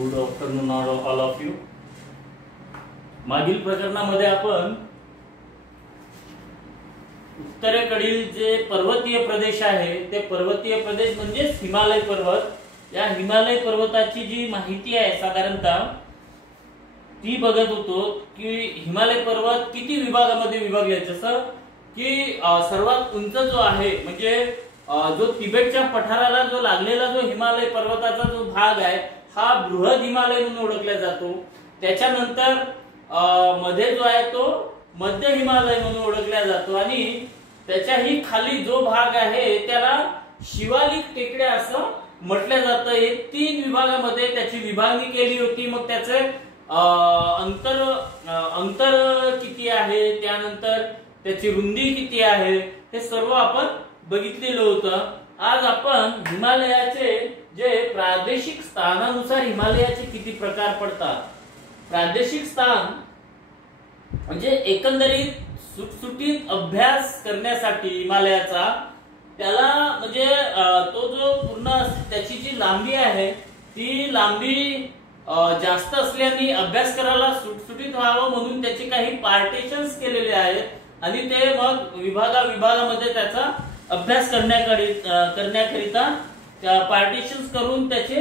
Good afternoon all of you. मागील प्रकरणामध्ये आपण उत्तरेकडील जे पर्वतीय प्रदेश आहे ते पर्वतीय प्रदेश म्हणजे हिमालय पर्वत, या हिमालय पर्वताची जी माहिती आहे साधारणतः ती बघत होतो की हिमालय पर्वत किती विभागामध्ये विभागले. जसं की सर्वात उंच जो आहे म्हणजे जो तिबेटच्या पठाराला जो लागलेला जो हिमालय पर्वताचा जो भाग आहे हा बृहद हिमालय म्हणून ओळखला जातो. त्याच्यानंतर मध्ये जो आहे तो मध्य हिमालय म्हणून ओळखला जातो आणि त्याच्याही खाली जो भाग आहे त्याला शिवालिक टेकड्या असं म्हटलं जातं. हे तीन विभागामध्ये त्याची विभागणी केली होती. मग त्याचे अंतर किती आहे, त्यानंतर त्याची रुंदी किती आहे हे सर्व आपण बघितलेलं होतं. आज आपण हिमालयाचे जे प्रादेशिक स्थानानुसार हिमालयाचे किती प्रकार पडतात. प्रादेशिक स्थान म्हणजे एकंदरीत सुटसुटीत अभ्यास करण्यासाठी हिमालयाचा त्याला म्हणजे तो जो पूर्ण त्याची जी लांबी आहे ती लांबी जास्त असल्याने अभ्यास करायला सुटसुटीत व्हावं म्हणून त्याचे काही पार्टिशन्स केलेले आहेत आणि ते मग विभागामध्ये त्याचा अभ्यास करण्याकरिता पार्टिशन्स करून त्याचे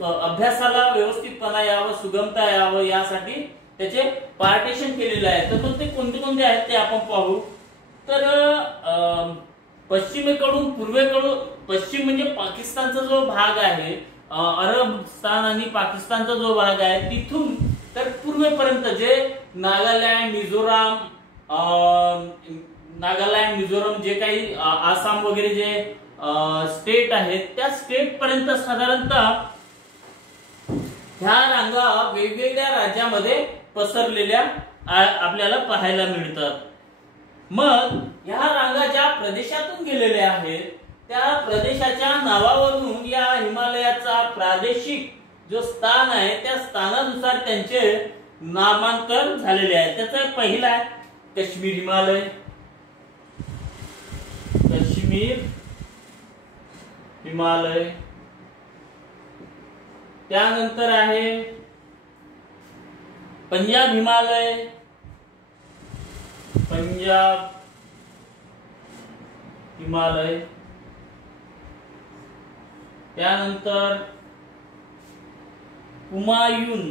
अभ्यासाला व्यवस्थितपणा यावं, सुगमता यावं यासाठी त्याचे पार्टिशन केलेले आहे. तर मग ते कोणते कोणते आहेत ते आपण पाहू. तर पश्चिमेकडून पूर्वेकडून, पश्चिम म्हणजे पाकिस्तानचा जो भाग आहे, अरबस्तान आणि पाकिस्तानचा जो भाग आहे तिथून तर पूर्वेपर्यंत जे नागालँड, मिझोरम जे काही आसाम वगैरे जे स्टेट आहेत त्या स्टेट पर्यंत साधारणतः ह्या रांगा वेगवेगळ्या राज्यामध्ये पसरलेल्या आपल्याला पाहायला मिळतात. मग ह्या रांगा ज्या प्रदेशातून गेलेल्या आहेत त्या प्रदेशाच्या नावावरून या हिमालयाचा प्रादेशिक जो स्थान आहे त्या स्थानानुसार त्यांचे नामांकन झालेले आहे. त्याचा पहिला आहे काश्मीर हिमालय. काश्मीर हिमालय. त्यानंतर आहे पंजाब हिमालय. पंजाब हिमालय. त्यानंतर हुमायून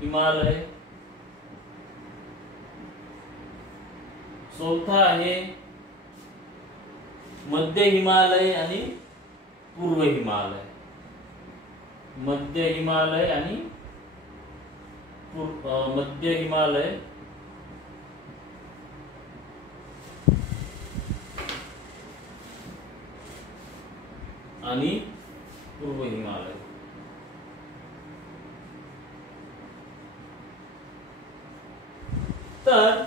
हिमालय. चौथा आहे मध्य हिमालय आणि पूर्व हिमालय. मध्य हिमालय आणि मध्य हिमालय. आणि पूर्व हिमालय. तर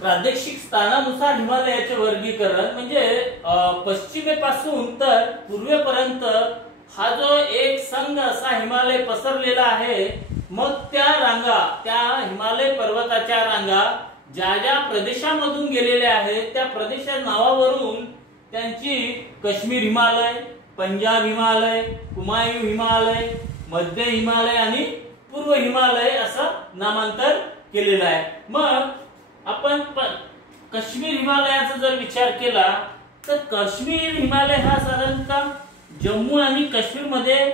प्रादेशिक स्थानानुसार हिमालयाचे वर्गीकरण म्हणजे पश्चिमेपासून तर पूर्वेपर्यंत हा जो एक संघ असा हिमालय पसरलेला आहे. मग त्या रांगा, त्या हिमालय पर्वताच्या रांगा ज्या ज्या प्रदेशामधून गेलेल्या आहेत त्या प्रदेशा नावावरून त्यांची काश्मीर हिमालय, पंजाब हिमालय, हुमायूं हिमालय, मध्य हिमालय आणि पूर्व हिमालय असं नामांतर केलेलं आहे. मग आपण काश्मीर हिमालयाचा जर विचार केला तर काश्मीर हिमालय हा साधारणतः जम्मू आणि काश्मीर मध्ये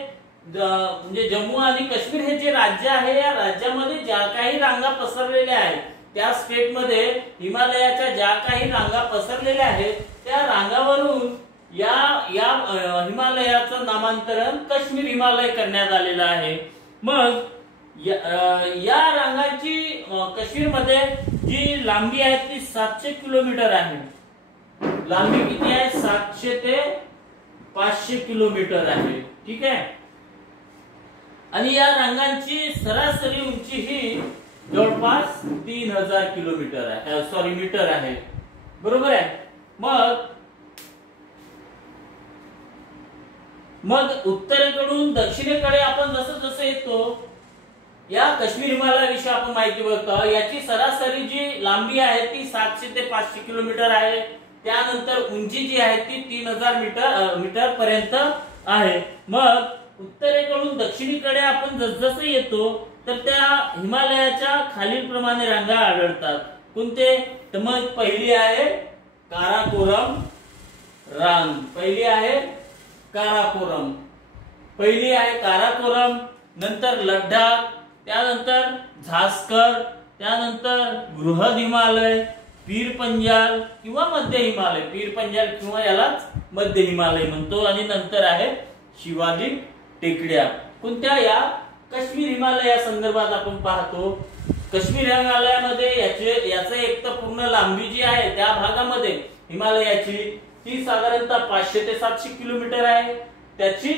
म्हणजे जम्मू आणि काश्मीर हे जे राज्य आहे या राज्यामध्ये ज्या काही रांगा पसरलेल्या आहेत त्या स्टेट मध्ये हिमालयाच्या ज्या काही रांगा पसरलेल्या आहेत त्या रांगावरून या हिमालयाचं नामांतरण काश्मीर हिमालय करण्यात आलेलं आहे. मग या रांगाची काश्मीर मध्ये जी लांबी आहे ती 700 किलोमीटर आहे. लांबी किती आहे? 700 ते 500 किलोमीटर आहे. ठीक आहे. आणि या रांगांची सरासरी उंची ही जवळपास 3000 किलोमीटर आहे, सॉरी मीटर आहे. बरोबर आहे. मग उत्तरेकडून दक्षिणेकडे आपण जसं जसं येतो या काश्मीर हिमालयाविषयी आपण माहिती बघतो. याची सरासरी जी लांबी आहे ती 700 ते 500 किलोमीटर आहे. त्यानंतर उंची जी आहे ती 3000 मीटर पर्यंत आहे. मग उत्तरेकडून दक्षिणेकडे आपण जसजसं येतो तर त्या हिमालयाच्या खालील प्रमाणे रांगा आढळतात. कोणते? तर मग पहिली आहे काराकोरम रांग. पहिली आहे काराकोरम. नंतर लडाख, त्यानंतर झास्कर, त्यानंतर बृहद हिमालय, पीर पंजाल किंवा मध्य हिमालय. पीर पंजाल किंवा यालाच मध्य हिमालय म्हणतो. आणि नंतर आहे शिवालिक टेकड्या. कोणत्या? या काश्मीर हिमालया संदर्भात आपण पाहतो. काश्मीर हिमालयामध्ये याचं एक तर पूर्ण लांबी जी आहे त्या भागामध्ये हिमालयाची ती साधारणतः 500 ते 700 किलोमीटर आहे. त्याची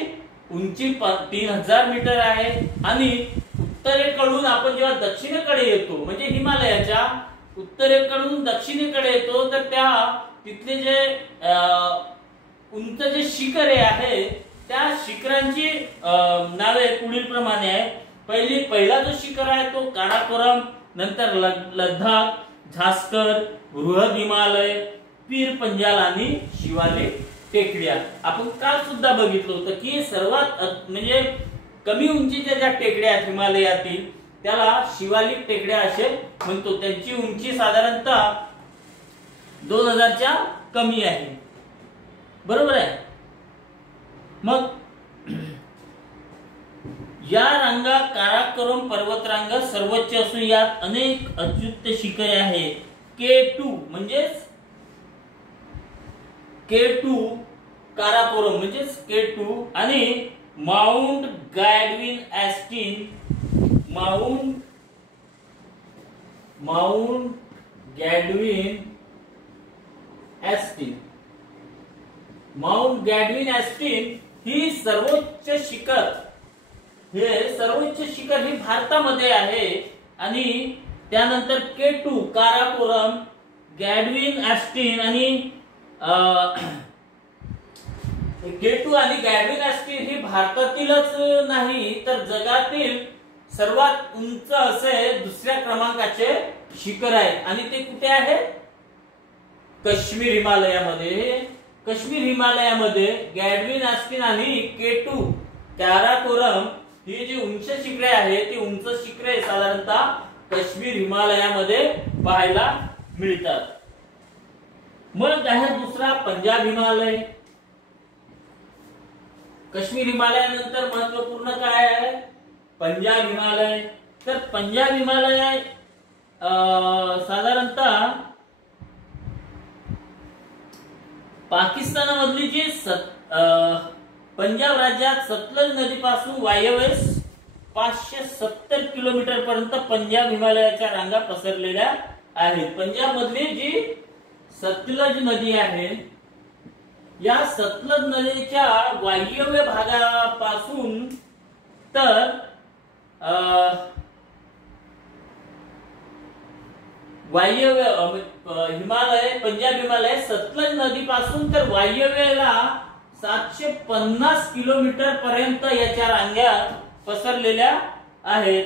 उंची 3000 मीटर आहे. आणि उत्तरेकडून आपण जेव्हा दक्षिणेकडे येतो म्हणजे हिमालयाच्या उत्तरेकडून दक्षिणेकडे येतो तर त्या तिथले जे उंच जे शिखरे आहे त्या शिखरांची नावे पुढील प्रमाणे आहे. पहिला जो शिखर आहे तो काराकोरम, नंतर लडाख, झास्कर, बृहद हिमालय, पीर पंजाल आणि शिवालिक टेकड्या. आपण काल सुद्धा बघितलं होतं की सर्वात म्हणजे कमी उंचीच्या ज्या टेकड्या आहेत हिमालयातील त्याला शिवालिक टेकड्या असे म्हणतो. त्यांची उंची साधारणतः 2000च्या कमी आहे. बरोबर आहे. मग या रांगा काराकोरम पर्वतरांग सर्वोच्च असून यात अनेक अच्युत शिखरे आहेत. K2 म्हणजेच K2 काराकोरम म्हणजेच K2 आणि माउंट गॅडविन ॲस्टिन, माउंट गॅडविन ॲस्टिन ही सर्वोच्च शिखर ही भारतामध्ये आहे. आणि त्यानंतर K2 काराकोरम, गॅडविन ॲस्टिन आणि K2 आणि गॅडविन ॲस्टिन ही भारतातीलच नाही तर जगातील सर्वात उंच असे दुसऱ्या क्रमांकाचे शिखर आहे. आणि ते कुठे आहे? काश्मीर हिमालयामध्ये. काश्मीर हिमालयामध्ये गॅडविन ॲस्टिन आणि K2 काराकोरम ही जी उंच शिखरे आहे ती उंच शिखरे साधारणतः काश्मीर हिमालयामध्ये पाहायला मिळतात. मग आहे दुसरा पंजाब हिमालय. काश्मीर हिमालयानंतर महत्वपूर्ण काय आहे? पंजाब हिमालय. तर पंजाब हिमालय साधारणतः पाकिस्तानामधली जी पंजाब राज्यात सतलज नदीपासून वायव्येस 570 किलोमीटर पर्यंत पंजाब हिमालयाच्या रांगा पसरलेल्या आहेत. पंजाब मधली जी सतलज नदी आहे या सतलज नदीच्या वायव्य भागापासून तर वायव्य हिमालय पंजाब हिमालय सतलज नदीपासून तर वायव्येला 750 किलोमीटर पर्यंत याच्या रांगा पसरलेल्या आहेत.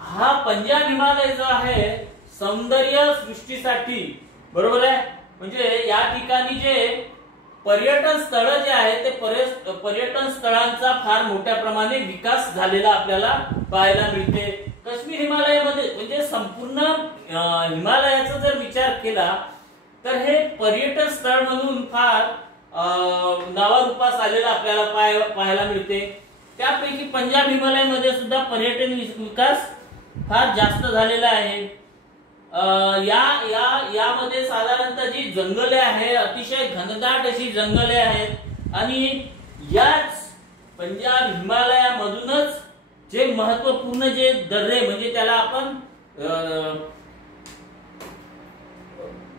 हा पंजाब हिमालय जो आहे सौंदर्य सृष्टीसाठी बरोबर आहे. म्हणजे या ठिकाणी जे पर्यटन स्थळ जे आहे ते पर्यटन स्थळांचा फार मोठ्या प्रमाणे विकास झालेला आपल्याला पाहायला मिळते. काश्मीर हिमालयामध्ये म्हणजे संपूर्ण हिमालयाचा जर विचार केला तर हे पर्यटन स्थळ म्हणून फार नावारूपास आलेला आपल्याला पाहायला मिळते. त्यापैकी पंजाब हिमालयामध्ये सुद्धा पर्यटन विकास फार जास्त झालेला आहे. यामध्ये साधारणतः जी जंगले आहे अतिशय घनदाट अशी जंगले आहेत. आणि याच पंजाब हिमालयामधूनच जे महत्वपूर्ण जे दर्रे म्हणजे त्याला आपण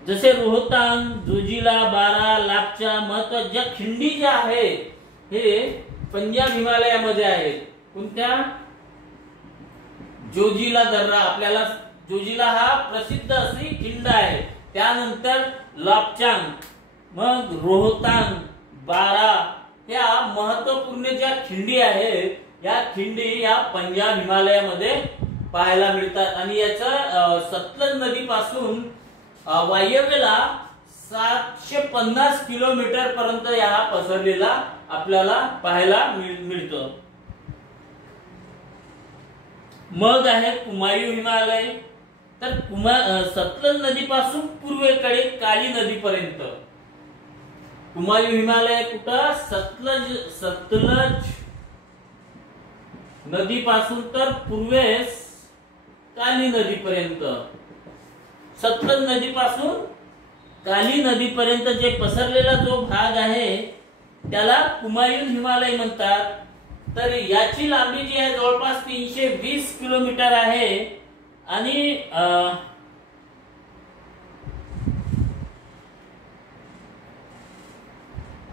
जसे रोहतांग, जोजिला, बारा, लापचा महत्वाच्या खिंडी ज्या आहे हे पंजाब हिमालयामध्ये आहेत. कोणत्या? जोजिला दर्रा. आपल्याला जोजिला हा प्रसिद्ध अशी खिंड आहे. त्यानंतर लापचांग, मग रोहतांग, बारा या महत्वपूर्ण ज्या खिंडी आहेत या खिंडी या पंजाब हिमालयामध्ये पाहायला मिळतात आणि याचा सतलज नदीपासून वायव्येला 750 किलोमीटर पर्यंत या पसरलेला आपल्याला पाहायला मिळतं. मग आहे कुमायूं हिमालय. तर सतलज नदीपासून पूर्वेकडे काली नदीपर्यंत कुमायूं हिमालय कुठं सतलज नदीपासून तर पूर्वेस काली नदीपर्यंत. सतलज नदीपासून काली नदीपर्यंत जे पसरलेला जो भाग आहे त्याला कुमायूं हिमालय म्हणतात. तर याची लांबी जी आहे जवळपास 320 किलोमीटर आहे आणि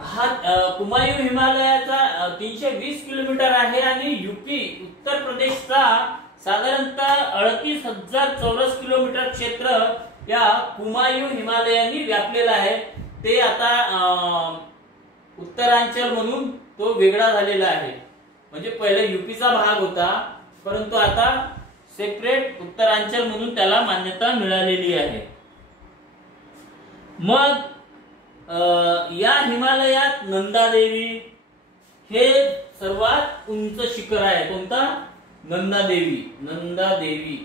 हा कुमायूं हिमालयाचा 320 किलोमीटर आहे आणि यूपी उत्तर प्रदेशचा साधारणतः 38,000 चौरस किलोमीटर क्षेत्र या कुमायूं हिमालयाने व्यापलेला आहे. ते आता उत्तरांचल म्हणून तो वेगळा झालेला आहे. म्हणजे पहिले यूपीचा भाग होता परंतु आता सेपरेट उत्तरांचल म्हणून त्याला मान्यता मिळालेली आहे. मग या हिमालयात नंदादेवी हे सर्वात उंच शिखर आहे. कोणता? नंदादेवी.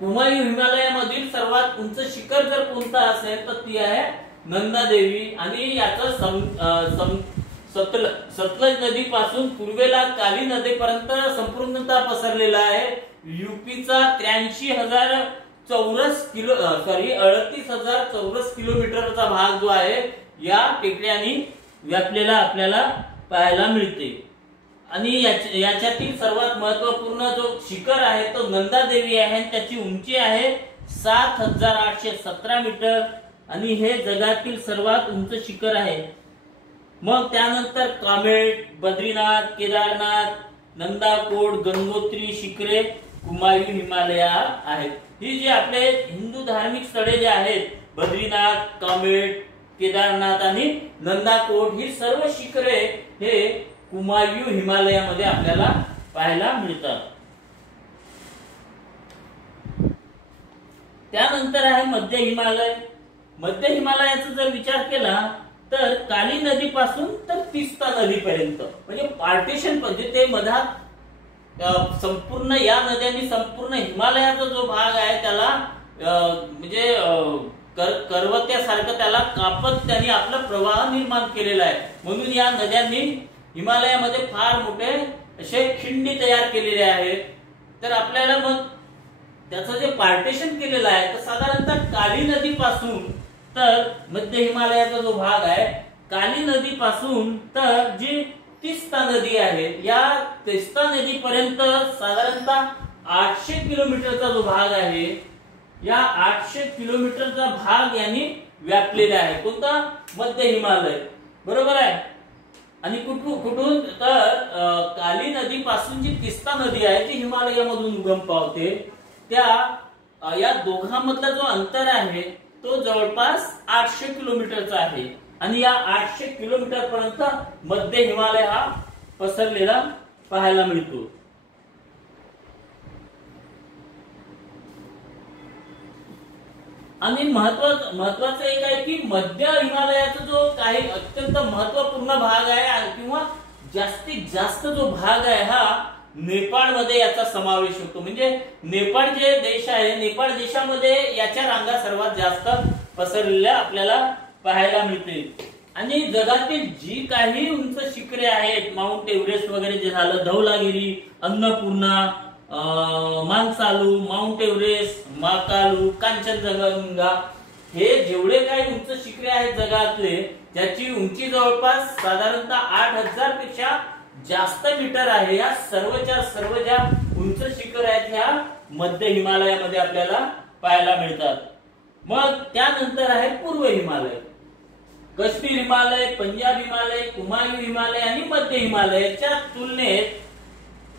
कुमायूं हिमालयामधील सर्वात उंच शिखर जर कोणता असेल तर ती आहे नंदादेवी आणि याचं सतलज नदीपासून पूर्वेला काली नदीपर्यंत संपूर्णतः पसरलेला आहे. यूपीचा 83,000 38,000 चौरस किलोमीटरचा भाग जो आहे या टेकड्यांनी व्यापलेला आपल्याला पाहायला मिळते. आणि याच्यातील सर्वात महत्वपूर्ण जो शिखर आहे तो नंदादेवी आहे. त्याची उंची आहे 7,817 मीटर आणि हे जगातील सर्वात उंच शिखर आहे. मग त्यानंतर कामेट, बद्रीनाथ, केदारनाथ, नंदाकोट, गंगोत्री शिखरे कुमायूं हिमालया आहेत. ही जी आपले हिंदू धार्मिक स्थळे जे आहेत बद्रीनाथ, कामेट, केदारनाथ आणि नंदाकोट ही सर्व शिखरे हे कुमायूं हिमालयामध्ये आपल्याला पाहायला मिळतात. त्यानंतर आहे मध्य हिमालय. मध्य हिमालयाचा जर विचार केला तर काली नदीपासून तर तीस्ता नदीपर्यंत म्हणजे पार्टिशन म्हणजे ते मधात संपूर्ण या नद्यांनी संपूर्ण हिमालयाचा जो भाग आहे त्याला म्हणजे करवत्यासारखं त्याला कापत त्यांनी आपला प्रवाह निर्माण केलेला आहे. म्हणून या नद्यांनी हिमालयामध्ये फार मोठे असे खिंडी तयार केलेले आहेत. तर आपल्याला मग त्याचं जे पार्टिशन केलेलं आहे तर साधारणतः काली नदीपासून तर मध्य हिमालयाचा जो भाग आहे काली नदीपासून तर जी तीस्ता नदी आहे या तीस्ता नदीपर्यंत साधारणतः 800 किलोमीटरचा जो भाग आहे या 800 किलोमीटरचा भाग यांनी व्यापलेला आहे. कोणता? मध्य हिमालय. बरोबर आहे. आणि कुठून तर काली नदीपासून जी तीस्ता नदी आहे ती हिमालयामधून उगम पावते. त्या या दोघांमधला जो अंतर आहे तो जवळपास 800 किलोमीटरचा आहे आणि या 800 किलोमीटर पर्यंत मध्य हिमालय हा पसरलेला पाहायला मिळतो. आणि महत्वाचं एक आहे की मध्य हिमालयाचा जो काही अत्यंत महत्वपूर्ण भाग आहे किंवा जास्तीत जास्त जो भाग आहे हा नेपाळमध्ये याचा समावेश होतो. म्हणजे नेपाळ जे देश आहे नेपाळ देशामध्ये याच्या रांगा सर्वात जास्त पसरलेल्या आपल्याला पाहायला मिळते. आणि जगातील जी काही उंच शिखरे आहेत माउंट एव्हरेस्ट वगैरे जे झालं धौलागिरी, अन्नपूर्णा, मानसालू, माउंट एव्हरेस्ट, माकालू, कांचनजंगा हे जेवढे काही उंच शिखरे आहेत जगातले ज्याची उंची जवळपास साधारणतः 8,000 पेक्षा जास्त मीटर आहे. या सर्व ज्या उंच शिखर आहेत ह्या मध्य हिमालयामध्ये आपल्याला पाहायला मिळतात. मग त्यानंतर आहे पूर्व हिमालय. काश्मीर हिमालय, पंजाब हिमालय, कुमायूं हिमालय आणि मध्य हिमालयाच्या तुलनेत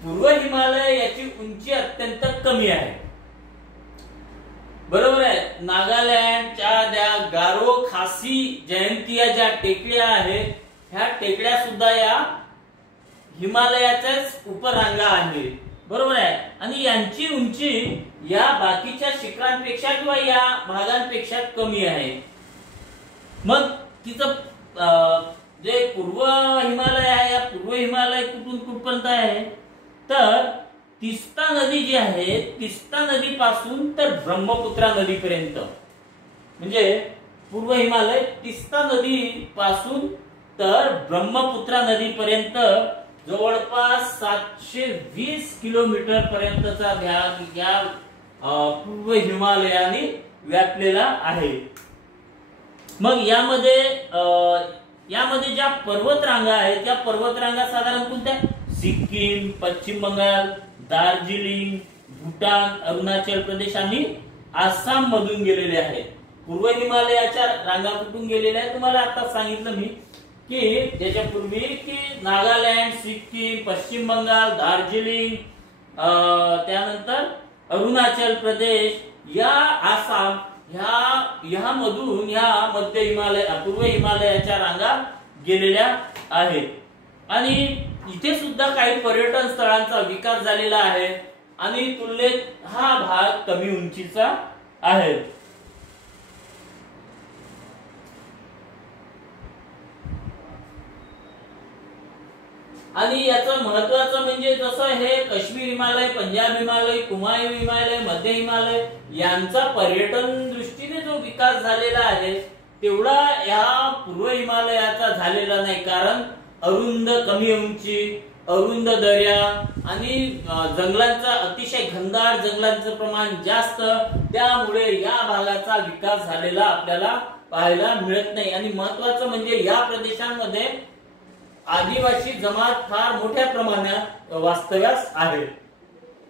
पूर्व हिमालय याची उंची अत्यंत कमी आहे. बरोबर आहे. नागालँडच्या ज्या गारो, खासी, जयंतिया ज्या टेकड्या आहेत ह्या टेकड्या सुद्धा या हिमालयाच्याच उपरांगा आहेत. बरोबर आहे. आणि यांची उंची या बाकीच्या शिखरांपेक्षा किंवा या भागांपेक्षा कमी आहे. मग तिचं जे पूर्व हिमालय आहे, या पूर्व हिमालय कुठून कुठपर्यंत आहे तर तिस्ता नदी जी आहे, तिस्ता नदीपासून तर ब्रह्मपुत्रा नदीपर्यंत, म्हणजे पूर्व हिमालय तिस्ता नदी पासून तर ब्रह्मपुत्रा नदीपर्यंत जवळपास 720 किलोमीटर पर्यंतचा भाग या पूर्व हिमालयाने व्यापलेला आहे. मग यामध्ये ज्या पर्वतरांगा आहेत त्या पर्वतरांगा साधारण कोणत्या? सिक्कीम, पश्चिम बंगाल, दार्जिलिंग, भूटान, अरुणाचल प्रदेश आणि आसाम मधून गेलेले आहेत. पूर्व हिमालयाच्या रांगा कुठून गेलेल्या आहेत तुम्हाला आता सांगितलं मी की त्याच्यापूर्वी की नागालँड, सिक्कीम, पश्चिम बंगाल, दार्जिलिंग, त्यानंतर अरुणाचल प्रदेश, या आसाम ह्या मधून ह्या मध्य हिमालय पूर्व हिमालयाच्या रांगा गेलेल्या आहेत. आणि इथे सुद्धा काही पर्यटन स्थळांचा विकास झालेला आहे आणि तुलनेत हा भाग कमी उंचीचा आहे. आणि याचं महत्वाचं म्हणजे जसं हे काश्मीर हिमालय, पंजाब हिमालय, कुमायूं हिमालय, मध्य हिमालय यांचा पर्यटन दृष्टीने जो विकास झालेला आहे तेवढा या पूर्व हिमालयाचा झालेला नाही. कारण अरुंद कमी उंची, अरुंद दर्या आणि जंगलांचा अतिशय घनदाट जंगलांचं प्रमाण जास्त, त्यामुळे या भागाचा विकास झालेला आपल्याला पाहायला मिळत नाही. आणि महत्वाचं म्हणजे या प्रदेशांमध्ये आदिवासी जमात फार मोठ्या प्रमाणात वास्तव्यास आहे.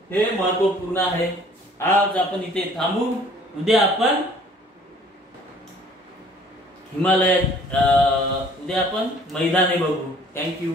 हे महत्वपूर्ण आहे. आज आपण इथे थांबू. उद्या आपण हिमालयात उद्या आपण मैदाने बघू. थँक्यू.